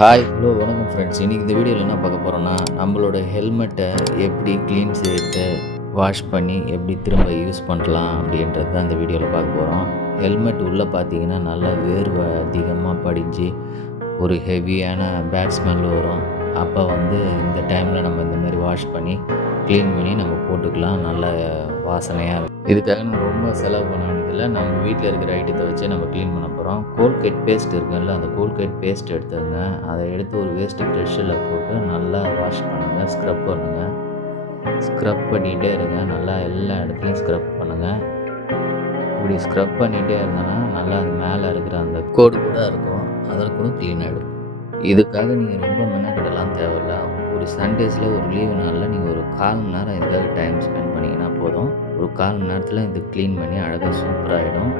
Hi hello வணக்கம் friends. இன்றைக்கி இந்த வீடியோவில் என்ன பார்க்க போகிறோன்னா, நம்மளோட ஹெல்மெட்டை எப்படி க்ளீன் செய்து வாஷ் பண்ணி எப்படி திரும்ப யூஸ் பண்ணலாம் அப்படின்றது தான் இந்த வீடியோவில் பார்க்க போகிறோம். ஹெல்மெட் உள்ளே பார்த்தீங்கன்னா நல்லா வேர்வை அதிகமாக படிஞ்சு ஒரு ஹெவியான பேட் ஸ்மெல் வரும். அப்போ இந்த டைமில் நம்ம இந்த மாதிரி வாஷ் பண்ணி க்ளீன் பண்ணி நம்ம போட்டுக்கலாம். நல்ல வாசனையாக இருக்கும். இதுக்காக நம்ம ரொம்ப செலவு பண்ண வேண்டியதில்லை. நம்ம வீட்டில் இருக்கிற ஐட்டத்தை வச்சு நம்ம க்ளீன் பண்ண போகிறோம். கோல்கேட் பேஸ்ட் இருக்குல்ல, அந்த கோல்கேட் பேஸ்ட் எடுத்துங்க. அதை எடுத்து ஒரு வேஸ்ட்டு ப்ரெஷ்ஷில் போட்டு நல்லா வாஷ் பண்ணுங்கள், ஸ்க்ரப் பண்ணுங்கள். ஸ்க்ரப் பண்ணிகிட்டே இருங்க. நல்லா எல்லா இடத்துலையும் ஸ்க்ரப் பண்ணுங்கள். இப்படி ஸ்க்ரப் பண்ணிகிட்டே இருந்தோன்னா நல்லா அது மேலே இருக்கிற அந்த கோடு கூட இருக்கும், அதில் கூட க்ளீன் ஆகிடும். இதுக்காக நீங்கள் ரொம்ப மெனக்கெடலாம் தேவையில்ல. ஒரு சண்டேஸில் ஒரு லீவு நாளில் நீங்கள் ஒரு 1/4 மணி நேரம் இதுக்காக டைம் ஸ்பெண்ட் பண்ணிங்கன்னா போதும். ஒரு 1/4 மணி நேரத்தில் இது க்ளீன் பண்ணி அழகாக சூப்பராகிடும்.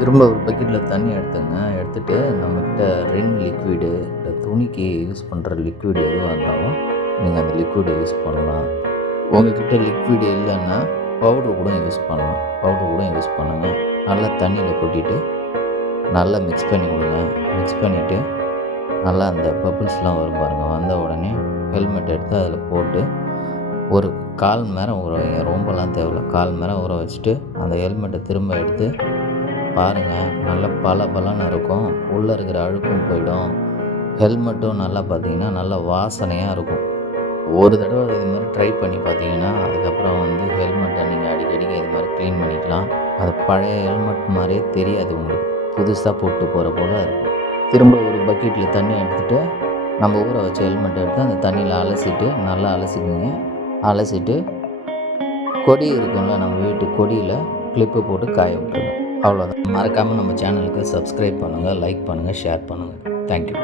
திரும்ப ஒரு பக்கெட்டில் தண்ணி எடுத்துங்க. எடுத்துகிட்டு நம்மக்கிட்ட ரின் லிக்விடு, இல்லை துணிக்கு யூஸ் பண்ணுற லிக்விடு எதுவாக இருந்தாலும் நீங்கள் அந்த லிக்விடை யூஸ் பண்ணலாம். உங்கள்கிட்ட லிக்விடு இல்லைன்னா பவுட்ரு கூட யூஸ் பண்ணலாம். பவுட்ரு கூட யூஸ் பண்ணுங்கள். நல்லா தண்ணியில் கொட்டிட்டு நல்லா மிக்ஸ் பண்ணி விடுங்க. மிக்ஸ் பண்ணிவிட்டு நல்லா அந்த பபிள்ஸ்லாம் வரும் பாருங்கள். வந்த உடனே ஹெல்மெட் எடுத்து அதில் போட்டு ஒரு 1/4 மணி நேரம் ஊற வைங்க. ரொம்பலாம் தேவையில்ல. 1/4 மணி நேரம் ஊற வச்சுட்டு அந்த ஹெல்மெட்டை திரும்ப எடுத்து பாருங்கள். நல்லா பளபளன்னு இருக்கும். உள்ளே இருக்கிற அழுக்கும் போயிடும். ஹெல்மெட்டும் நல்லா பார்த்தீங்கன்னா நல்லா வாசனையாக இருக்கும். ஒரு தடவை இது மாதிரி ட்ரை பண்ணி பார்த்தீங்கன்னா அதுக்கப்புறம் ஹெல்மெட்டை நீங்கள் அடிக்கடிக்கு இது மாதிரி க்ளீன் பண்ணிக்கலாம். அது பழைய ஹெல்மெட் மாதிரியே தெரியாது உங்களுக்கு. புதுசாக போட்டு போகிற போல் இருக்கும். திரும்ப ஒரு பக்கெட்டில் தண்ணி எடுத்துகிட்டு நம்ம ஊற வச்ச ஹெல்மெட்டை எடுத்து அந்த தண்ணியில் அலசிட்டு நல்லா அலசிக்குங்க. அலசிட்டு கொடி இருக்கும்ல, நம்ம வீட்டு கொடியில் கிளிப்பு போட்டு காய விட்டுருங்க. அவ்வளோதான். மறக்காமல் நம்ம சேனலுக்கு சப்ஸ்கிரைப் பண்ணுங்கள், லைக் பண்ணுங்கள், ஷேர் பண்ணுங்கள். தேங்க்யூ.